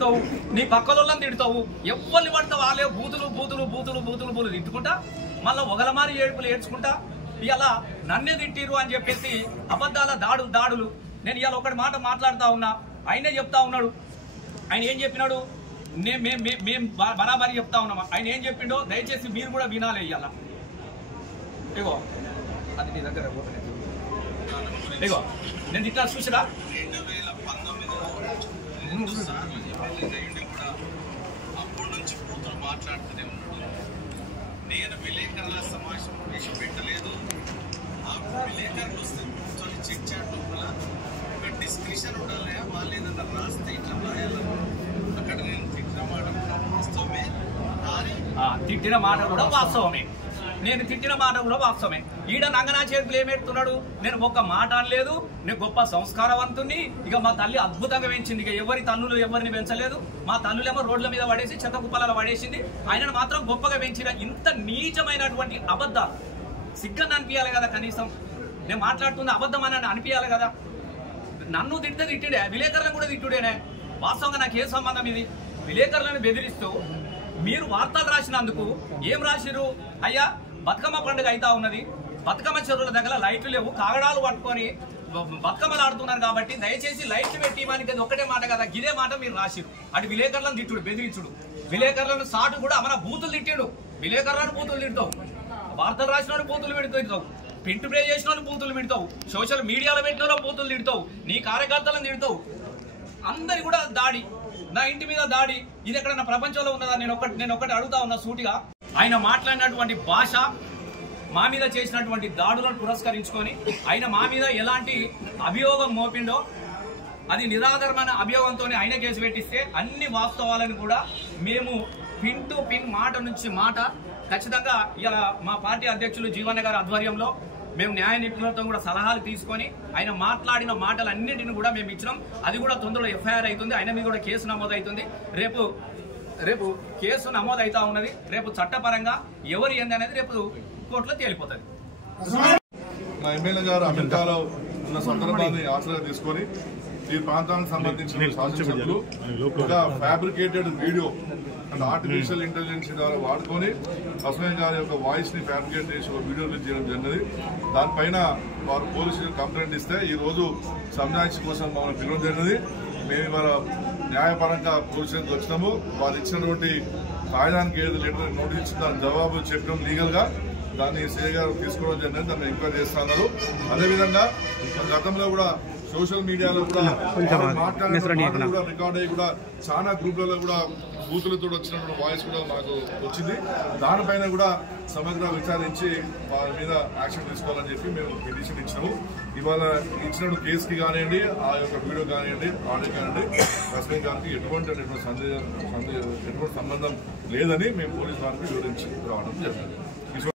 తిడతావు, నీ పక్కలోళ్ళని తిడతావు, ఎవరిని పడతావు వాళ్ళే బూతులు బూతులు బూతులు బూతులు బూతులు తిట్టుకుంటా మళ్ళీ ఒగలమారి ఏడుపులు ఏడ్చుకుంటా ఇలా నన్నే తిట్టిరు అని చెప్పేసి అబద్ధాల దాడులు. నేను ఇవాళ ఒకటి మాట మాట్లాడుతూ ఉన్నా, ఆయనే చెప్తా ఉన్నాడు. ఆయన ఏం చెప్పినాడు, మేము బరాబరి చెప్తా ఉన్నామా. ఆయన ఏం చెప్పిండో దయచేసి మీరు కూడా వినాలి. ఇవాళ ఇగో అది నీ దగ్గర ఇగో నేను తిట్టా చూసిరా. 2019 కూడా అప్పటి నుంచి కూతురు మాట్లాడుతూనే ఉన్నాడు. నేను విలేకరుల సమావేశం పెట్టలేదు. ఆ విలేకరులు వస్తే కూర్చొని చెక్ చాట్ లోపల ఒక డిస్క్రిప్షన్ ఉండాలి. వాళ్ళు ఏదన్నా రాస్తే ఇట్లా రాయాలి. అక్కడ నేను తిట్టిన మాట వాస్తవమే, తిట్టిన మాట కూడా వాస్తవమే, నేను తిట్టిన మాట కూడా వాస్తవమే. ఈడ నంగనా చేతులు ఏమెడుతున్నాడు, నేను ఒక్క మాట అనలేదు, నేను గొప్ప సంస్కారవంతుని. ఇక మా తల్లి అద్భుతంగా పెంచింది. ఇక ఎవరి తల్లులు ఎవరిని పెంచలేదు. మా తల్లులేమో రోడ్ల మీద పడేసి చెత్త కుప్పలలో పడేసింది. ఆయనను మాత్రం గొప్పగా పెంచిన ఇంత నీచమైనటువంటి అబద్ధాలు సిగ్గని అనిపించాలి కదా. కనీసం నేను మాట్లాడుతున్న అబద్ధం అని అనిపించాలి కదా. నన్ను తిట్టిడే, విలేకరులను కూడా తిట్టుడేనే. వాస్తవంగా నాకు ఏ సంబంధం ఇది? విలేకరులను బెదిరిస్తూ మీరు వార్తలు రాసినందుకు ఏం రాసిరు? అయ్యా బతుకమ్మ పండుగ అయితా ఉన్నది, బతుకమ్మ చెరువుల దగ్గర లైట్లు లేవు, కాగడాలు పట్టుకొని బతుకమ్మలు ఆడుతున్నారు కాబట్టి దయచేసి లైట్లు పెట్టి మనకి అది ఒక్కటే మాట కదా. ఇదే మాట మీరు రాసిరు. అటు విలేకరులను తిట్టుడు, బెదిరించుడు, విలేకరులను సాటు కూడా మన బూతులు తిట్టాడు. విలేకరులను బూతులు తిడతావు, వార్తలు రాసిన వాళ్ళు బూతులు పెడతావు, ప్రింట్ ప్లే చేసిన వాళ్ళు బూతులు పెడతావు, సోషల్ మీడియాలో పెట్టిన వాళ్ళు బూతులు తిడతావు, నీ కార్యకర్తలను తిడతావు. అందరి కూడా దాడి, నా ఇంటి మీద దాడి. ఇది ఎక్కడన్నా ప్రపంచంలో ఉన్నదా? నేను ఒకటి అడుగుతా ఉన్నా సూటిగా. ఆయన మాట్లాడినటువంటి భాష, మా మీద చేసినటువంటి దాడులను పురస్కరించుకొని ఆయన మా మీద ఎలాంటి అభియోగం మోపిండో అది నిరాధారమైన అభియోగంతోనే ఆయన కేసు పెట్టిస్తే అన్ని వాస్తవాలను కూడా మేము పిన్ టు పిన్ మాట నుంచి మాట ఖచ్చితంగా ఇలా మా పార్టీ అధ్యక్షులు జీవన్న గారి ఆధ్వర్యంలో మేము న్యాయ నిపుణులతో కూడా సలహాలు తీసుకొని ఆయన మాట్లాడిన మాటలన్నింటిని కూడా మేము ఇచ్చినాం. అది కూడా తొందరలో ఎఫ్ఐఆర్ అవుతుంది, ఆయన మీద కూడా కేసు నమోదు అవుతుంది. రేపు కేసు నమోదు అవుతా ఉన్నది. రేపు చట్టపరంగా ఎవరు ఏంది అనేది రేపు కోర్టులో తేలిపోతుంది. మా ఎమ్మెల్యే గారు అమెరికాలో ఉన్న సందర్భాన్ని ఆసరాగా తీసుకొని ఈ ప్రాంతానికి సంబంధించిన శాసనసభ్యులు ఒక fabricated video and artificial intelligence ద్వారా వాడుకొని అస్మయ్ గారి యొక్క వాయిస్ ని ఫ్యాబ్రికేట్ చేసి ఒక వీడియో రిలీజ్ చేయడం జరిగినది. దానిపైన వారు పోలీసులు కంప్లైంట్ ఇస్తే ఈ రోజు సంజాయిషి కోసం మమ్మల్ని పిలవడం జరిగినది. మేము ఇవాళ న్యాయపరంగా పోలీసులకు వచ్చినాము. వారు ఇచ్చినటువంటి కాగితానికి ఏదో లెటర్ నోటీస్ ఇచ్చిన దాని జవాబు చెప్పడం లీగల్ గా దాన్ని సీఏ గారు తీసుకోవడం జరిగింది. దాన్ని ఎంక్వైరీ చేస్తున్నారు. అదేవిధంగా గతంలో కూడా సోషల్ మీడియాలో కూడా మాట్లాడిన కూడా రికార్డ్ అయ్యి కూడా చాలా గ్రూప్లలో కూడా బూతులతో వచ్చినటువంటి వాయిస్ కూడా మాకు వచ్చింది. దానిపైన కూడా సమగ్ర విచారించి వారి మీద యాక్షన్ తీసుకోవాలని చెప్పి మేము పిటిషన్ ఇచ్చినాము. ఇవాళ ఇచ్చిన కేసుకి కానివ్వండి, ఆ యొక్క వీడియో కానివ్వండి, ఆడియో కానివ్వండి, అస్మయ్ గారికి ఎటువంటి సంబంధం లేదని మేము పోలీసు వారికి వివరించి రావడం జరిగింది.